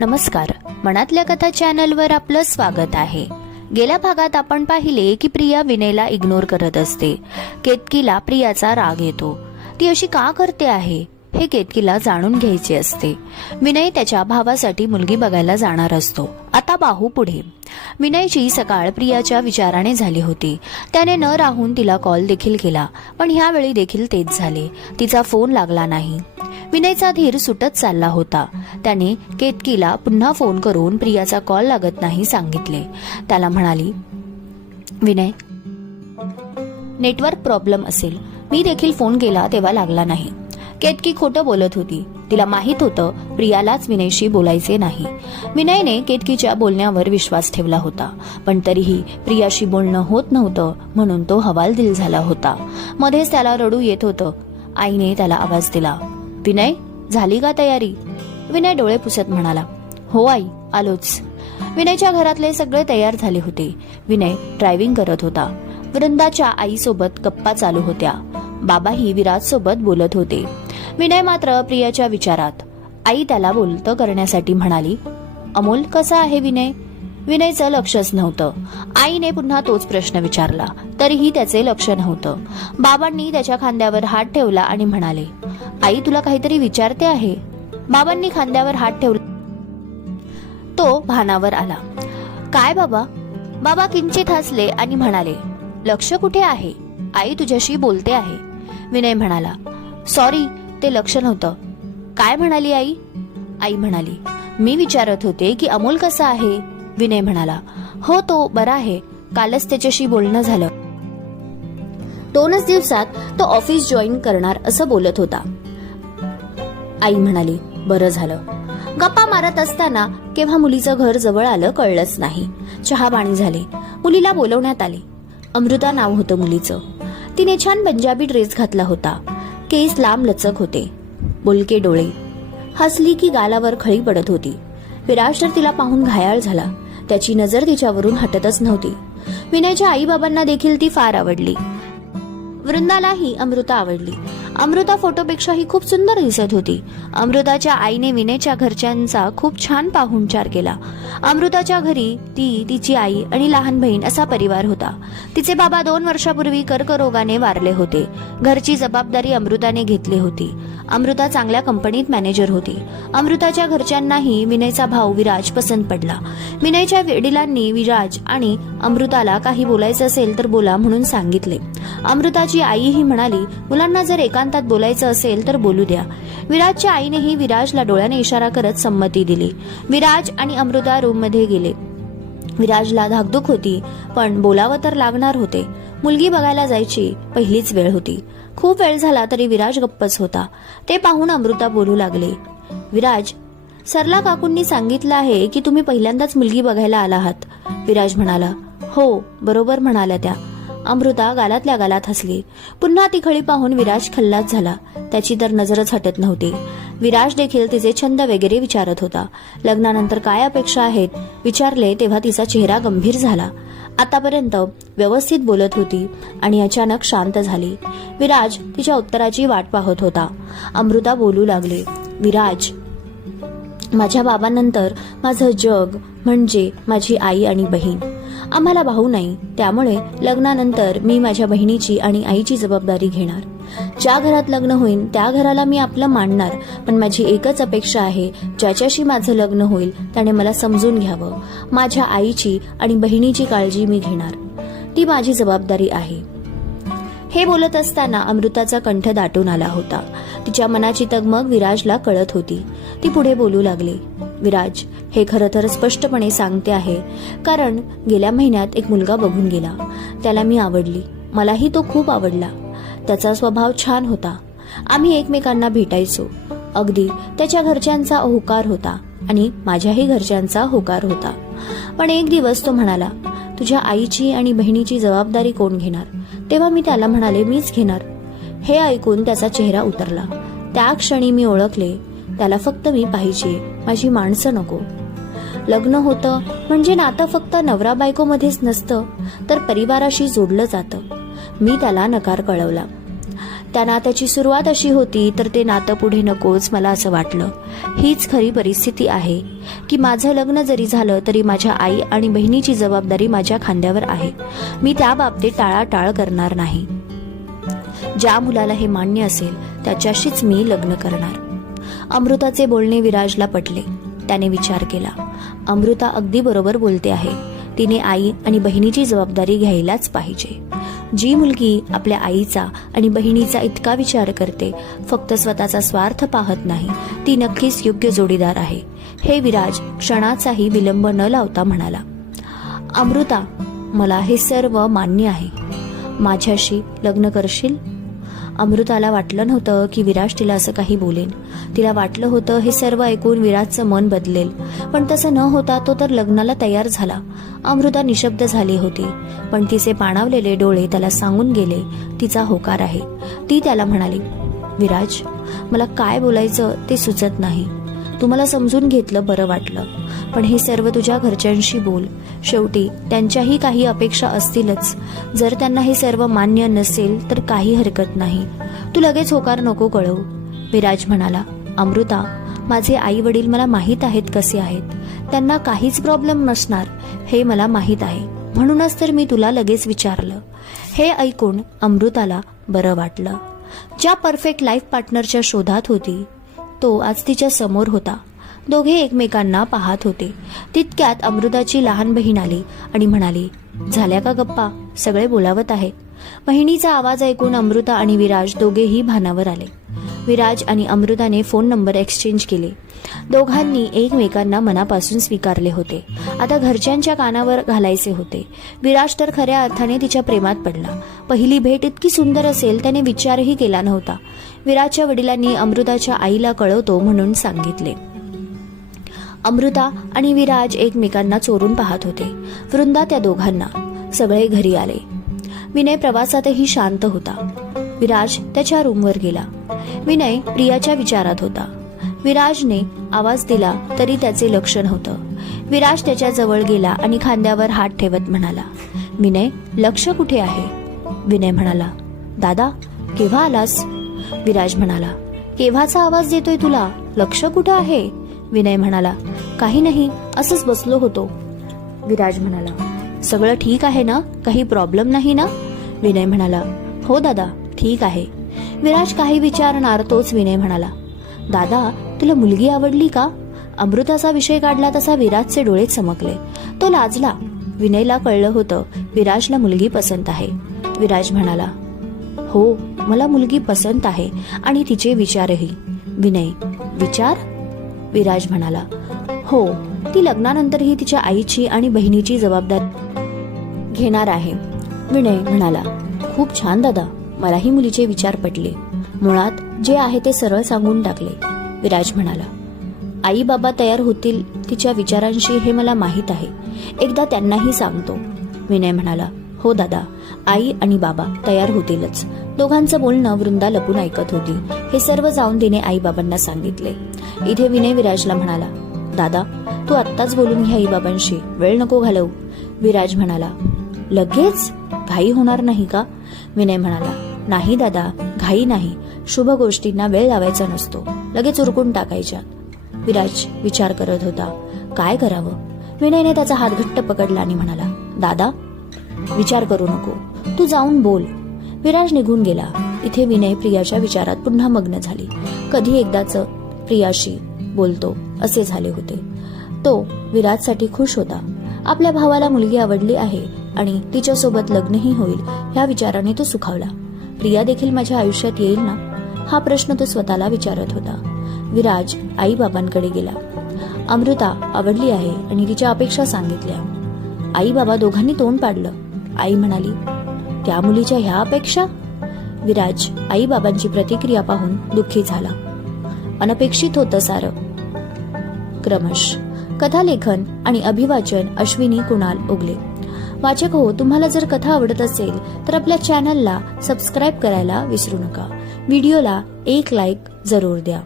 नमस्कार, मनातल्या कथा चॅनलवर आपलं स्वागत आहे. गेल्या भागात आपण पाहिले की प्रिया विनयला इग्नोर करत असते. केतकीला प्रियाचा राग येतो. ती अशी का करते आहे हे केतकीला जाणून घ्यायचे असते. विनय त्याच्या भावासाठी मुलगी बघायला जाणार असतो. आता पाहू पुढे. विनयची सकाळ प्रियाच्या विचाराने झाली होती. त्याने न राहून तिला कॉल देखील केला, पण ह्यावेळी देखील तेच झाले. तिचा फोन लागला नाही. विनयचा धीर सुटत चालला होता. त्याने केतकीला पुन्हा फोन करून प्रियाचा कॉल लागत नाही सांगितले. त्याला म्हणाली, विनय, नेटवर्क प्रॉब्लेम असेल. मी देखील फोन केला तेव्हा लागला नाही. केतकी खोटं बोलत होती. तिला माहित होतं प्रियालाच विनयशी बोलायचे नाही. विनयने केतकीच्या बोलण्यावर विश्वास ठेवला होता, पण तरीही प्रियाशी बोलणं होत नव्हतं म्हणून तो हवालदिल झाला होता. मध्येच त्याला रडू येत होतं. आईने त्याला आवाज दिला, विनय, झाली का तयारी? विनय डोळे पुसत म्हणाला, हो आई, आलोच. विनयच्या घरातले सगळे तयार झाले होते. विनय ड्रायव्हिंग करत होता. वृंदाच्या आईसोबत गप्पा चालू होत्या. बाबाही विराज सोबत बोलत होते. विनय मात्र प्रियाच्या विचारात. आई त्याला बोलतं करण्यासाठी म्हणाली, अमोल कसा आहे विनय? विनयचं लक्षच नव्हतं. आईने पुन्हा तोच प्रश्न विचारला, तरीही त्याचे लक्ष नव्हतं. बाबांनी त्याच्या खांद्यावर हात ठेवला आणि म्हणाले, आई तुला काहीतरी विचारते आहे. बाबांनी खांद्यावर हात ठेवला. तो भानावर आला. काय बाबा? बाबा किंचित हसले आणि म्हणाले, लक्ष कुठे आहे? आई तुझ्याशी बोलते आहे. विनय म्हणाला, सॉरी, ते लक्ष नव्हतं. काय म्हणाली आई? आई म्हणाली, मी विचारत होते की अमोल कसा आहे. विनय म्हणाला, हो तो बरा आहे. कालच त्याच्याशी बोलणं झालं. 2 दिवसात तो ऑफिस जॉईन करणार असं बोलत होता. आई म्हणाली, बरं झालं. गप्पा मारत असताना केव्हा मुलीचं घर जवळ आलं कळलंच नाही. चहा पाणी झाले. मुलीला बोलवण्यात आले. अमृता नाव होतं मुलीचं. तिने छान पंजाबी ड्रेस घातला होता. केस लांब लचक होते. बोलके डोळे. हसली की गालावर खळी पडत होती. विराज तर तिला पाहून घायाळ झाला. त्याची नजर तिच्यावरून हटतच नव्हती. विनयच्या आई बाबांना देखील ती फार आवडली. वृंदालाही अमृता आवडली. अमृता फोटोपेक्षाही खूप सुंदर दिसत होती. अमृताच्या आईने विनयच्या घरच्यांचा खूप छान पाहुणचार केला. अमृताच्या घरी ती, तिची आई आणि लहान बहीण असा परिवार होता. तिचे बाबा 2 वर्षापूर्वी कर्करोगाने वारले होते. घरची जबाबदारी अमृताने घेतली होती. अमृता चांगल्या कंपनीत मॅनेजर होती. अमृताच्या घरच्यांनाही विनयचा भाऊ विराज पसंत पडला. विनयच्या वडिलांनी विराज आणि अमृताला काही बोलायचं असेल तर बोला म्हणून सांगितले. अमृताची आईही म्हणाली, मुलांना जर एकांतात बोलायचं असेल तर बोलू द्या. विराजच्या आईनेही विराजला डोळ्याने इशारा करत संमती दिली. विराज आणि अमृता रूम मध्ये गेले. विराजला धाकधूक होती, पण बोलावं तर लागणार होते. मुलगी बघायला जायची पहिलीच वेळ होती. खूप वेळ झाला तरी विराज गप्पच होता. ते पाहून अमृता बोलू लागले, विराज, सरला काकूंनी सांगितलं आहे की तुम्ही पहिल्यांदाच मुलगी बघायला आला आहात. विराज म्हणाला, हो बरोबर म्हणाल्या त्या. अमृता गालातल्या गालात हसली. पुन्हा ती खळी पाहून विराज खल्लास झाला. त्याची तर नजरच हटत नव्हती. विराज देखील तिचे छंद वगैरे विचारत होता. लग्नानंतर काय अपेक्षा आहेत विचारले तेव्हा तिचा चेहरा गंभीर झाला. आतापर्यंत व्यवस्थित बोलत होती आणि अचानक शांत झाली. विराज तिच्या उत्तराची वाट पाहत होता. अमृता बोलू लागली, विराज, माझ्या बाबांनंतर माझं जग म्हणजे माझी आई आणि बहीण. आम्हाला भाऊ नाही, त्यामुळे लग्नानंतर मी माझ्या बहिणीची आणि आईची जबाबदारी घेणार. ज्या घरात लग्न होईल त्या घराला मी आपलं मानणार, पण माझी एकच अपेक्षा आहे, ज्याच्याशी माझं लग्न होईल त्याने मला समजून घ्यावं. माझ्या आईची आणि बहिणीची काळजी मी घेणार. ती माझी जबाबदारी आहे. हे बोलत असताना अमृताचा कंठ दाटून आला होता. तिच्या मनाची तगमग विराजला कळत होती. ती पुढे बोलू लागली, विराज, हे खरं तर स्पष्टपणे सांगते आहे, कारण गेल्या महिन्यात एक मुलगा बघून गेला. त्याला मी आवडली. मलाही तो खूप आवडला. त्याचा स्वभाव छान होता. आम्ही एकमेकांना भेटायचो. अगदी त्याच्या घरच्यांचा होकार होता आणि माझ्याही घरच्यांचा होकार होता. पण एक दिवस तो म्हणाला, तुझ्या आईची आणि बहिणीची जबाबदारी कोण घेणार? तेव्हा मी त्याला म्हणाले, मीच घेणार. हे ऐकून त्याचा चेहरा उतरला. त्या क्षणी मी ओळखले, त्याला फक्त मी पाहिजे, माझी माणसं नको. लग्न होतं म्हणजे नातं फक्त नवरा बायको मध्येच नसतं, तर परिवाराशी जोडलं जातं. मी त्याला नकार कळवला. त्या नात्याची सुरुवात अशी होती तर ते नातं पुढे नकोच मला असं वाटलं. हीच खरी परिस्थिती आहे की माझं लग्न जरी झालं तरी माझ्या आई आणि बहिणीची जबाबदारी माझ्या खांद्यावर आहे. मी त्या बाबतीत टाळाटाळ करणार नाही. ज्या मुलाला हे मान्य असेल त्याच्याशीच मी लग्न करणार. अमृताचे बोलणे विराजला पटले. त्याने विचार केला, अमृता अगदी बरोबर बोलते आहे. तिने आई आणि बहिणीची जबाबदारी घ्यायलाच पाहिजे. जी मुलगी आपल्या आईचा आणि बहिणीचा इतका विचार करते, फक्त स्वतःचा स्वार्थ पाहत नाही, ती नक्कीच योग्य जोडीदार आहे. हे विराज क्षणाचाही विलंब न लावता म्हणाला. अमृता, मला हे सर्व मान्य आहे. माझ्याशी लग्न करशील? अमृताला वाटलं नव्हतं की विराज तिला असं काही बोलेन. तिला वाटलं होतं हे सर्व ऐकून विराजचं मन बदलेल, पण तसं न होता तो तर लग्नाला तयार झाला. अमृता निशब्द झाली होती, पण तिचे पाणावलेले डोळे त्याला सांगून गेले तिचा होकार आहे. ती त्याला म्हणाली, विराज, मला काय बोलायचं ते सुचत नाही. तुम्हाला समजून घेतलं बरं वाटलं, पण हे सर्व तुझ्या घरच्यांशी बोल. शेवटी त्यांच्याही काही अपेक्षा असतीलच. जर त्यांना हे सर्व मान्य नसेल तर काही हरकत नाही. तू लगेच होकार नको कळवू. विराज म्हणाला, अमृता, माझे आई वडील मला माहीत आहेत कसे आहेत. त्यांना काहीच प्रॉब्लेम नसणार हे मला माहीत आहे. म्हणूनच तर मी तुला लगेच विचारलं. हे ऐकून अमृताला बरं वाटलं. ज्या परफेक्ट लाईफ पार्टनरच्या शोधात होती तो आज तिच्या समोर होता. दोघे एकमेकांना पाहत होते. तितक्यात अमृताची लहान बहीण आली आणि म्हणाली, झाल्या का गप्पा? सगळे बोलावत आहेत. बहिणीचा आवाज ऐकून अमृता आणि विराज दोघेही भानावर आले. विराज आणि अमृताने फोन नंबर एक्सचेंज केले. दोघांनी एकमेकांना मनापासून स्वीकारले होते. आता घरच्यांच्या कानावर घालायचे होते. विराज तर खऱ्या अर्थाने तिच्या प्रेमात पडला. पहिली भेट इतकी सुंदर असेल त्याने विचारही केला नव्हता. विराजच्या वडिलांनी अमृताच्या आईला कळवतो म्हणून सांगितले. अमृता आणि विराज एकमेकांना चोरून पाहत होते. वृंदा त्या दोघांना. सगळे घरी आले. विनय प्रवासातही शांत होता. विराज त्याच्या रूमवर गेला. विनय प्रियाच्या विचारात होता. विराजने आवाज दिला तरी त्याचे लक्ष नव्हतं. विराज त्याच्या जवळ गेला आणि खांद्यावर हात ठेवत म्हणाला, विनय, लक्ष कुठे आहे? विनय म्हणाला, दादा, केव्हा आलास? विराज म्हणाला, केव्हाचा आवाज देतोय तुला? लक्ष कुठं आहे? विनय म्हणाला, काही नाही, असंच बसलो होतो. विराज म्हणाला, सगळं ठीक आहे ना? काही प्रॉब्लेम नाही ना? विनय म्हणाला, हो दादा, ठीक आहे. विराज काही विचारणार तोच विनय म्हणाला, दादा, तुला मुलगी आवडली का? अमृताचा विषय काढला तसा विराजचे डोळे चमकले. तो लाजला. विनयला कळलं होतं विराजला मुलगी पसंत आहे. विराज म्हणाला, हो, मला मुलगी पसंत आहे आणि तिचे विचारही. विनय, विचार? विराज म्हणाला, हो, ती लग्नानंतरही तिच्या आईची आणि बहिणीची जबाबदारी घेणार आहे. विनय म्हणाला, खूप छान दादा, मलाही मुलीचे विचार पटले. मुळात जे आहे ते सरळ सांगून टाकले. विराज म्हणाला, आई बाबा तयार होतील तिच्या विचारांशी हे मला माहीत आहे. एकदा त्यांनाही सांगतो. विनय म्हणाला, हो दादा, आई आणि बाबा तयार होतीलच. दोघांचं बोलणं वृंदा लपून ऐकत होती. हे सर्व जाऊन तिने आई बाबांना सांगितले. इथे विनय विराजला म्हणाला, दादा, तू आत्ताच बोलून घ्या आई बाबांशी, वेळ नको घालवू. विराज म्हणाला, लगेच? घाई होणार नाही का? विनय म्हणाला, नाही दादा, घाई नाही. शुभ गोष्टींना वेळ लावायचा नसतो, लगेच उरकून टाकायच्या. विराज विचार करत होता, काय करावं? विनयने त्याचा हात घट्ट पकडला आणि म्हणाला, दादा, विचार करू नको, तू जाऊन बोल. विराज निघून गेला. इथे विनय प्रियाच्या विचारात पुन्हा मग्न झाली. कधी एकदाच प्रियाशी बोलतो असे झाले होते. तो विराजसाठी खुश होता. आपल्या भावाला मुलगी आवडली आहे आणि तिच्यासोबत लग्नही होईल ह्या विचाराने तो सुखावला. प्रिया देखील माझ्या आयुष्यात येईल ना, हा प्रश्न तो स्वतःला विचारत होता. विराज आई बाबांकडे गेला. अमृता आवडली आहे आणि तिच्या अपेक्षा सांगितल्या. आई बाबा दोघांनी तोंड पाडलं. आई म्हणाली, त्या मुलीच्या ह्या अपेक्षा? विराज आई बाबांची प्रतिक्रिया पाहून दुःखी झाला. अनपेक्षित होतं सारं. क्रमश कथालेखन आणि अभिवाचन अश्विनी कुणाल उगले. वाचक हो, तुम्हाला जर कथा आवडत असेल तर आपल्या चॅनलला सबस्क्राईब करायला विसरू नका. व्हिडिओला एक लाईक जरूर द्या.